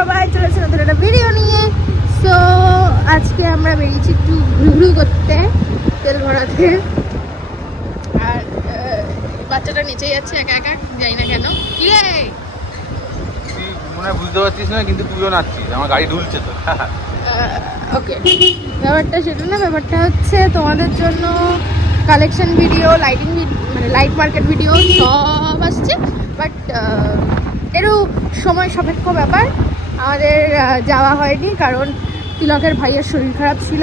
সবাই, চলেছে নতুন একটা ভিডিও নিয়ে। সো আজকে আমরা বেরিয়েছি একটু ঘুরঘুরু করতে, তেল ভরাতে। আর বাচ্চাটা নিচেই যাচ্ছে একা একা, যাই না কেন। কি রে তুই মনে হয় বুঝতে পারছিস না, কিন্তু তুইও নাচছিস, আমার গাড়ি ঢুলছে তো। ওকে, ব্যাপারটা সেটা না, ব্যাপারটা হচ্ছে তোমাদের জন্য কালেকশন ভিডিও, লাইটিং মানে লাইট মার্কেট ভিডিও সব আসছে, বাট এরও সময় সাপেক্ষ ব্যাপার। আমাদের যাওয়া হয়নি কারণ তিলকের ভাইয়ের শরীর খারাপ ছিল।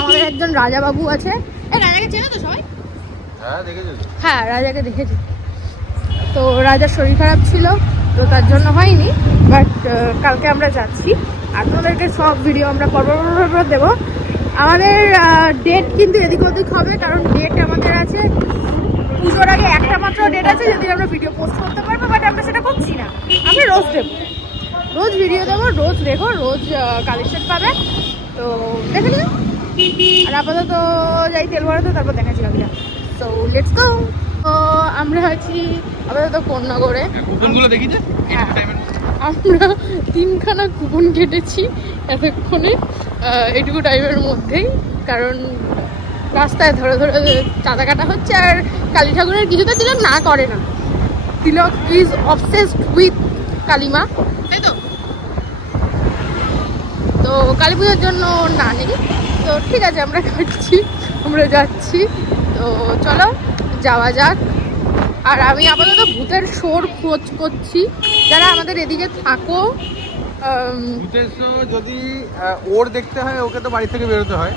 আমাদের একজন রাজাবাবু আছে, রাজাকে চেনো তো সবাই? হ্যাঁ দেখেছি, হ্যাঁ রাজাকে দেখেছি। তো রাজার শরীর খারাপ ছিল, তো তার জন্য হয়নি। বাট কালকে আমরা যাচ্ছি আর তোমাদেরকে সব ভিডিও আমরা পরপর দেবো। আমাদের ডেট কিন্তু এদিক ওদিক হবে, কারণ ডেট আমাদের আছে পুজোর আগে একটা মাত্র ডেট আছে যদি আমরা ভিডিও পোস্ট করতে পারবো, বাট আমরা সেটা করছি না। আমরা রোজ দেবো, রোজ ভিডিও দেবো, রোজ দেখো, রোজ কালেকশন পাবে। তো দেখে নিও। আর আপাতত যাই তেল ভরাতে, তারপর দেখাচ্ছি বাকিটা। So let's go. তো আমরা আছি আপাতত কোন্নগরে। কুপনগুলো দেখি যে আমরা 3খানা কুপন কেটেছি এতক্ষণে, এইটুকু টাইমের মধ্যেই, কারণ রাস্তায় ধরে ধরে চাঁদা কাটা হচ্ছে। আর কালী ঠাকুরের কিছুতে তিলক না করে না। তিলক ইজ অবসেসড উইথ কালিমা, তাই তো? তো কালী পুজোর জন্য না নেই, তো ঠিক আছে আমরা কাটছি, আমরা যাচ্ছি। তো চলো যাওয়া যাক। আর আমি আপাতত ভূতের শোর খোঁজ করছি, যারা আমাদের এদিকে থাকো। ভূতের শো যদি ওর দেখতে হয়, ওকে তো বাড়ি থেকে বেরোতে হয়,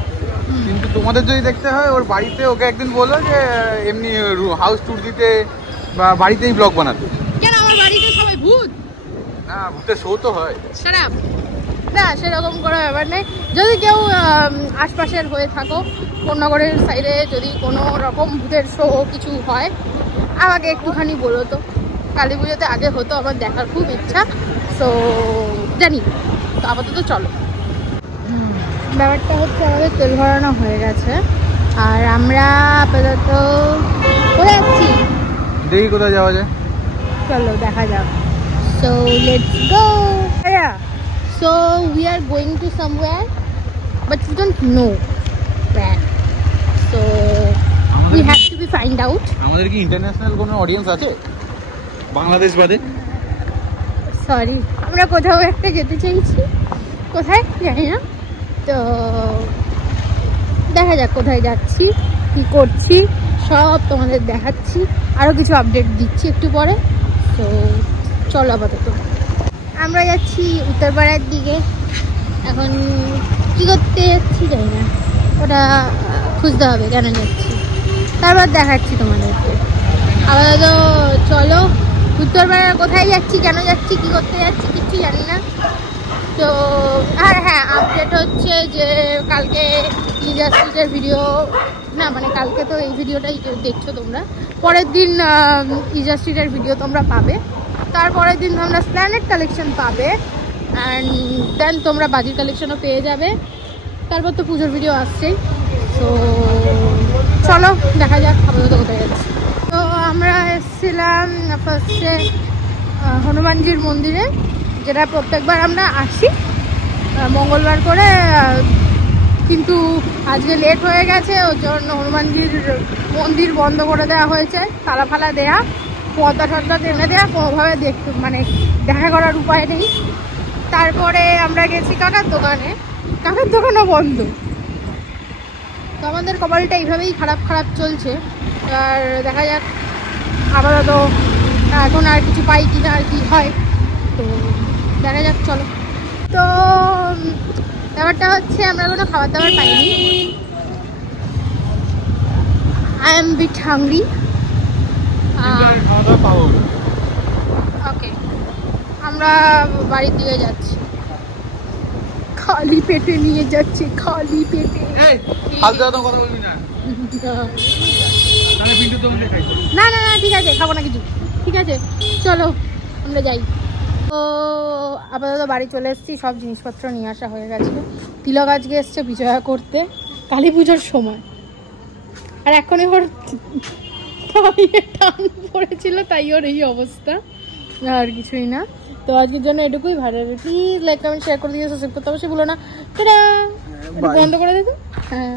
কিন্তু তোমাদের যদি দেখতে হয় ওর বাড়িতে, ওকে একদিন বলো যে এমনি হাউস ট্যুর দিতে বা বাড়িতেই ব্লগ বানাতে। কেন আমার বাড়িতে সবাই ভূত? না, ভূতের শো তো হয়। খারাপ না, সেরকম কোনো ব্যাপার নেই। যদি কেউ আশপাশের হয়ে থাকো, কোন্নগরের সাইডে যদি কোনো রকম ভূতের শো কিছু হয়, আমাকে একটুখানি বলো তো। কালী পুজোতে আগে হতো, আমার দেখার খুব ইচ্ছা। সো জানি, তো আপাতত চলো। ব্যাপারটা হচ্ছে আমাদের তেল ভরানো হয়ে গেছে, আর আমরা আপাতত কোথায় যাচ্ছি দেখি কোথায় যাওয়া যায়, চলো দেখা যাক। So let's go. So we are going to somewhere, but we don't know where. So we have to be find out. আমাদের কি ইন্টারন্যাশনাল কোনো অডিয়েন্স আছে বাংলাদেশ বাদে? সরি, আমরা কোথাও একটা যেতে চাইছি, কোথায় জানি না। তো দেখা যাক কোথায় যাচ্ছি, কি করছি, সব তোমাদের দেখাচ্ছি। আরও কিছু আপডেট দিচ্ছি একটু পরে। তো চলো আপাতত আমরা যাচ্ছি উত্তরপাড়ার দিকে। এখন কি করতে যাচ্ছি জানি না, ওটা খুঁজতে হবে কেন যাচ্ছি, তারপর দেখাচ্ছি তোমাদেরকে। আপাতত চলো। উত্তরপাড়ার কোথায় যাচ্ছি, কেন যাচ্ছি, কি করতে যাচ্ছি কিচ্ছু জানি না। তো আর হ্যাঁ, আপডেট হচ্ছে যে কালকে লিজা স্ট্রিটের ভিডিও, না মানে কালকে তো এই ভিডিওটাই দেখছো তোমরা, পরের দিন লিজা স্ট্রিটের ভিডিও তোমরা পাবে। তারপরের দিন তোমরা স্প্ল্যানেড কালেকশন পাবে, অ্যান্ড দেন তোমরা বাজির কালেকশনও পেয়ে যাবে। তারপর তো পুজোর ভিডিও আসছেই। তো চলো দেখা যাক আপাতত কোথায় যাচ্ছি। তো আমরা এসেছিলাম ফার্স্টে হনুমানজির মন্দিরে, যেটা প্রত্যেকবার আমরা আসি মঙ্গলবার করে, কিন্তু আজকে লেট হয়ে গেছে, ওর জন্য হনুমানজির মন্দির বন্ধ করে দেওয়া হয়েছে, তালা ফালা দেয়া, পর্দা টর্দা টেনে দেওয়া, কোনোভাবে দেখতে মানে দেখা করার উপায় নেই। তারপরে আমরা গেছি কাকার দোকানে, কাকার দোকানও বন্ধ। তো আমাদের কপালটা এইভাবেই খারাপ খারাপ চলছে। আর দেখা যাক আপাতত এখন আর কিছু পাই কিনা, আর কি হয়, তো দেখা যাক চলো। তো ব্যাপারটা হচ্ছে আমরা কোনো খাবার দাবার পাইনি। I am bit hungry. Okay, আমরা বাড়ির দিকে যাচ্ছি, খালি পেটে নিয়ে যাচ্ছি, খালি পেটে। না না না, ঠিক আছে, খাবো না কিছু, ঠিক আছে চলো আমরা যাই। তো আপাতত বাড়ি চলে এসেছি, সব জিনিসপত্র নিয়ে আসা হয়ে গেছে। তিলক আজকে এসছে বিজয়া করতে, কালী পুজোর সময়। আর এখনই ওর টান পড়েছিল, তাই ওর এই অবস্থা। আর কিছুই না। তো আজকের জন্য এটুকুই। ভালো লাগে প্লিজ লাইক কমেন্ট শেয়ার করে দিয়ে সাবস্ক্রাইব করতে অবশ্যই ভুলো না। টাটা। বন্ধ করে দিতে। হ্যাঁ